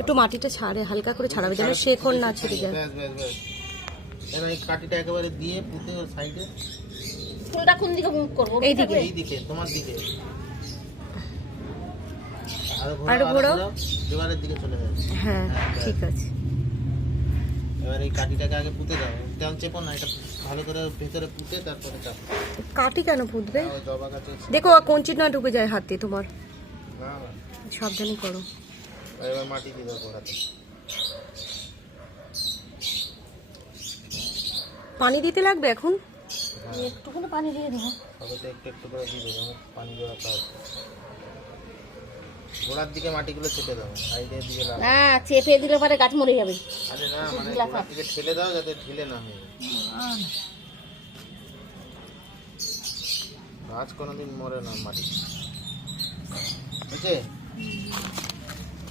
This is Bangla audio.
একটু মাটিটা ছাড়ে, হালকা করে ছাড়াবে যেন শেকড় না ছিঁড়ে যায়। এবার এই কাঠিটা একেবারে দিয়ে পুঁতে ওর সাইডে। ফুলটা কোন দিকে মুখ করব? এইদিকে। এই দিকে, তোমার দিকে। আর ঘোরো, দেওয়ালের দিকে চলে যাবে। হ্যাঁ ঠিক আছে। এবার এই কাঠিটাকে আগে পুঁতে দাও, তেমন চেপো না, এটা ভালো করে ভেতরে পুঁতে তারপরে চাপো। কাঠি কেন পুঁতবে? ওই জবা গাছে দেখো কঞ্চি না ঢুকে যায় হাতে তোমার, না না। সাবধানে করো। এবার মাটি দিয়ে দাও গোড়াতে। পানি দিতে লাগবে এখন? একটুখানি পানি দিয়ে দেবো। তবে তো একটু একটু করে দিবে, যেমন পানি দেওয়া কাজ। গোড়ার দিকে মাটিগুলো চেপে দাও, সাইডে দিয়ে লাগাও। না, চেপে দিলে পরে গাছ মরে যাবে। আরে না, মানে গোড়ার দিকে ঠেলে দাও যাতে ঢিলে না হয়। গাছ কোনোদিন মরে না মাটি, বুঝছে?